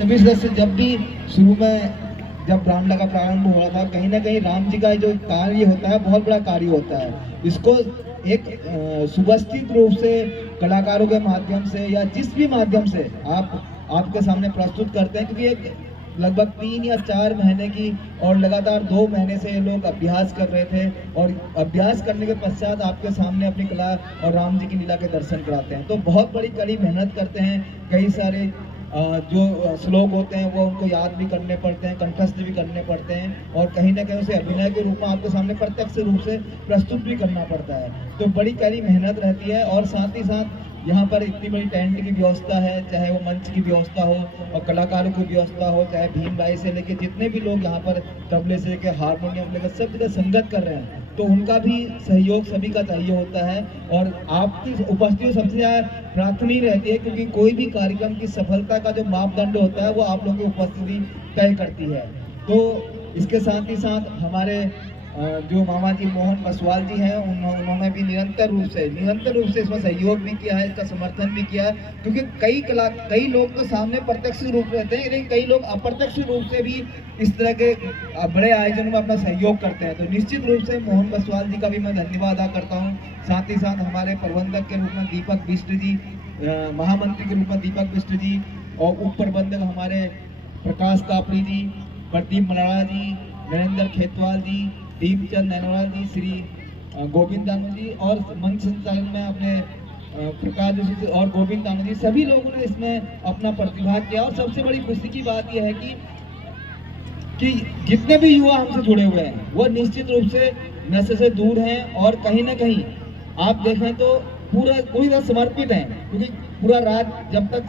सभी सदस्य जब भी शुरू में जब रामलीला का प्रारंभ हुआ था, कहीं ना कहीं राम जी का जो कार्य होता है बहुत बड़ा कार्य होता है। इसको एक सुव्यवस्थित रूप से कलाकारों के माध्यम से या जिस भी माध्यम से आपके सामने प्रस्तुत करते हैं, क्योंकि एक लगभग 3 या 4 महीने की और लगातार 2 महीने से ये लोग अभ्यास कर रहे थे, और अभ्यास करने के पश्चात आपके सामने अपनी कला और राम जी की लीला के दर्शन कराते हैं। तो बहुत बड़ी कड़ी मेहनत करते हैं। कई सारे जो श्लोक होते हैं वो उनको याद भी करने पड़ते हैं, कंठस्थ भी करने पड़ते हैं, और कहीं ना कहीं उसे अभिनय के रूप में आपके सामने प्रत्यक्ष रूप से प्रस्तुत भी करना पड़ता है। तो बड़ी कड़ी मेहनत रहती है। और साथ ही साथ यहाँ पर इतनी बड़ी टेंट की व्यवस्था है, चाहे वो मंच की व्यवस्था हो और कलाकारों की व्यवस्था हो, चाहे भीम भाई से लेके जितने भी लोग यहाँ पर तबले से लेके हारमोनियम लेकर सब जगह संगत कर रहे हैं, तो उनका भी सहयोग सभी का चाहिए होता है। और आपकी उपस्थिति सबसे ज़्यादा प्राथमिक रहती है, क्योंकि कोई भी कार्यक्रम की सफलता का जो मापदंड होता है वो आप लोगों की उपस्थिति तय करती है। तो इसके साथ ही साथ हमारे जो मामा जी मोहन बसवाल जी हैं, उन्होंने भी निरंतर रूप से इसमें सहयोग भी किया है, इसका समर्थन भी किया है। क्योंकि कई लोग तो सामने प्रत्यक्ष रूप रहते हैं, लेकिन कई लोग अप्रत्यक्ष रूप से भी इस तरह के बड़े आयोजनों में अपना सहयोग करते हैं। तो निश्चित रूप से मोहन बसवाल जी का भी मैं धन्यवाद अदा करता हूँ। साथ ही साथ हमारे प्रबंधक के रूप में दीपक बिष्ट जी, महामंत्री के रूप में दीपक बिष्ट जी, और उप प्रबंधक हमारे प्रकाश कापड़ी जी, प्रदीप मलाड़ा जी, नरेंद्र खेतवाल जी, दीपचंद नैनवाल जी, श्री गोविंद दानू जी, और मंच संचालन में अपने प्रकाश जोशी जी और गोविंद दानू जी, सभी लोगों ने इसमें अपना प्रतिभाग किया। और सबसे बड़ी खुशी की बात यह है कि जितने भी युवा हमसे जुड़े हुए हैं वो निश्चित रूप से नशे से दूर हैं, और कहीं ना कहीं आप देखें तो पूरी तरह समर्पित हैं। क्योंकि पूरा रात जब तक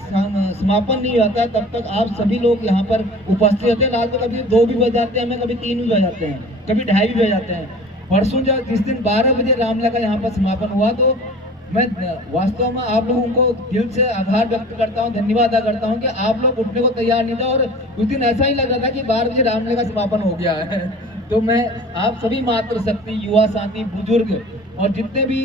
समापन नहीं होता तब तक आप सभी लोग यहाँ पर उपस्थित रहते हैं। रात को कभी 2 भी बज जाते हैं, हमें कभी 3 भी बज जाते हैं, कभी 2:30 भी बज जाते हैं। परसों जिस दिन 12 बजे रामलीला का यहाँ पर समापन हुआ, तो मैं वास्तव में आप लोगों को दिल से आभार व्यक्त करता हूँ, धन्यवाद अदा करता हूँ कि आप लोग उठने को तैयार नहीं था, और उस दिन ऐसा ही लग रहा था कि 12 बजे रामलीला का समापन हो गया है। तो मैं आप सभी मातृशक्ति, युवा साथी, बुजुर्ग और जितने भी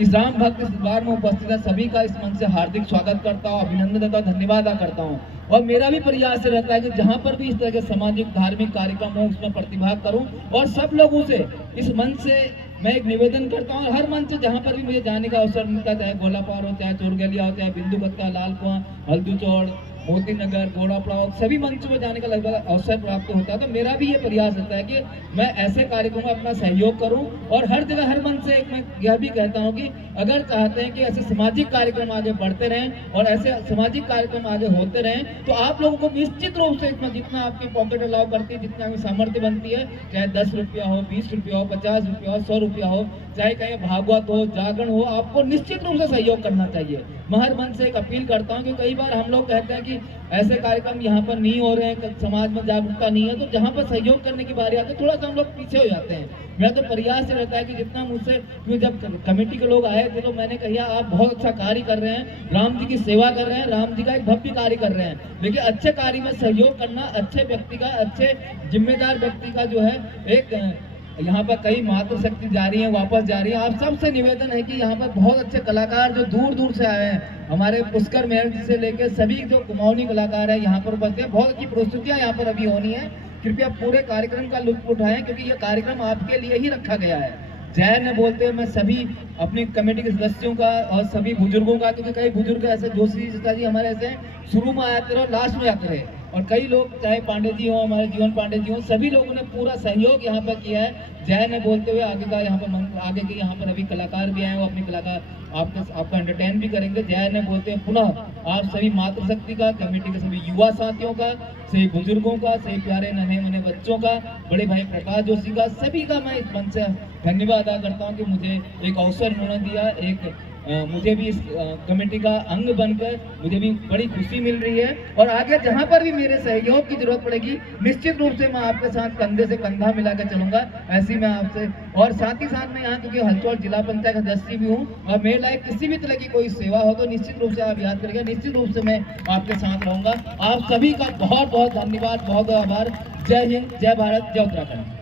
इस राम भक्त इस बार में उपस्थित है, सभी का इस मंच से हार्दिक स्वागत करता हूँ, अभिनंदन देता हूँ, धन्यवाद अदा करता हूँ। और मेरा भी प्रयास रहता है कि जहाँ पर भी इस तरह के सामाजिक धार्मिक कार्यक्रम हो उसमें प्रतिभाग करूँ, और सब लोगों से इस मंच से मैं एक निवेदन करता हूँ। हर मंच से जहाँ पर भी मुझे जाने का अवसर मिलता है, चाहे गोलापार हो, चाहे चोरगलिया हो, चाहे बिंदु कत्ता, लाल कुआं, हल्दू चौड़, मोती नगर, घोड़ापड़ा, सभी मंचों में जाने का लगभग अवसर प्राप्त होता है। तो मेरा भी ये प्रयास रहता है कि मैं ऐसे कार्यक्रमों में अपना सहयोग करूं, और हर जगह हर मंच से एक मैं यह भी कहता हूं कि अगर चाहते हैं कि ऐसे सामाजिक कार्यक्रम आगे बढ़ते रहें और ऐसे सामाजिक कार्यक्रम आगे होते रहें, तो आप लोगों को निश्चित रूप से इसमें जितना आपकी पॉकेट अलाउ करती है, जितना आपकी सामर्थ्य बनती है, चाहे 10 रुपया हो, 20 रुपया हो, 50 रुपया हो, 100 रुपया हो, चाहे कहीं भागवत हो, जागरण हो, आपको निश्चित रूप से सहयोग करना चाहिए। मैं हर मन से एक अपील करता हूं कि कई बार हम लोग कहते हैं कि ऐसे कार्यक्रम यहाँ पर नहीं हो रहे हैं, समाज में जागरूकता नहीं है, तो जहाँ पर सहयोग करने की बारी आती है थोड़ा सा हम लोग पीछे हो जाते हैं। मेरा तो प्रयास रहता है कि जितना मुझसे, क्योंकि जब कमेटी के लोग आए थे तो मैंने कहा आप बहुत अच्छा कार्य कर रहे हैं, राम जी की सेवा कर रहे हैं, राम जी का एक भव्य कार्य कर रहे हैं, लेकिन अच्छे कार्य में सहयोग करना अच्छे व्यक्ति का, अच्छे जिम्मेदार व्यक्ति का जो है एक यहाँ पर कई मातृशक्ति जा रही है, वापस जा रही है। आप सबसे निवेदन है कि यहाँ पर बहुत अच्छे कलाकार जो दूर दूर से आए हैं, हमारे पुष्कर मेहर जी से लेकर सभी जो कुमाऊनी कलाकार है यहाँ पर उपस्थित है। बहुत अच्छी प्रस्तुतियाँ यहाँ पर अभी होनी है, कृपया पूरे कार्यक्रम का लुत्फ उठाएं, क्योंकि ये कार्यक्रम आपके लिए ही रखा गया है। जय ने बोलते हुए मैं सभी अपनी कमेटी के सदस्यों का और सभी बुजुर्गों का, क्योंकि कई बुजुर्ग ऐसे जोशी जी हमारे ऐसे शुरू में आते रहे और लास्ट में आते रहे, और कई लोग चाहे पांडे जी हो, हमारे जीवन पांडे जी हो, सभी लोगों ने पूरा सहयोग यहाँ पर किया है। जय ने बोलते हुए आगे का यहाँ पर आगे के यहाँ पर अभी कलाकार भी आए, वो अपनी कलाकार आपका एंटरटेन भी करेंगे। जय ने बोलते हुए पुनः आप सभी मातृशक्ति का, कमेटी के सभी युवा साथियों का, सभी बुजुर्गों का, सभी प्यारे नन्हे मुन्ने बच्चों का, बड़े भाई प्रकाश जोशी का, सभी का मैं इस मंच से धन्यवाद अदा करता हूँ कि मुझे एक अवसर उन्होंने दिया, एक मुझे भी इस कमेटी का अंग बनकर मुझे भी बड़ी खुशी मिल रही है। और आगे जहां पर भी मेरे सहयोग की जरूरत पड़ेगी, निश्चित रूप से मैं आपके साथ कंधे से कंधा मिलाकर चलूंगा, ऐसी मैं आपसे। और साथ ही साथ मैं यहाँ क्योंकि हलचौड़ जिला पंचायत सदस्य भी हूँ, और मेरे लायक किसी भी तरह की कोई सेवा हो तो निश्चित रूप से आप याद करेंगे, निश्चित रूप से मैं आपके साथ रहूंगा। आप सभी का बहुत बहुत धन्यवाद, बहुत बहुत आभार। जय हिंद, जय भारत, जय उत्तराखंड।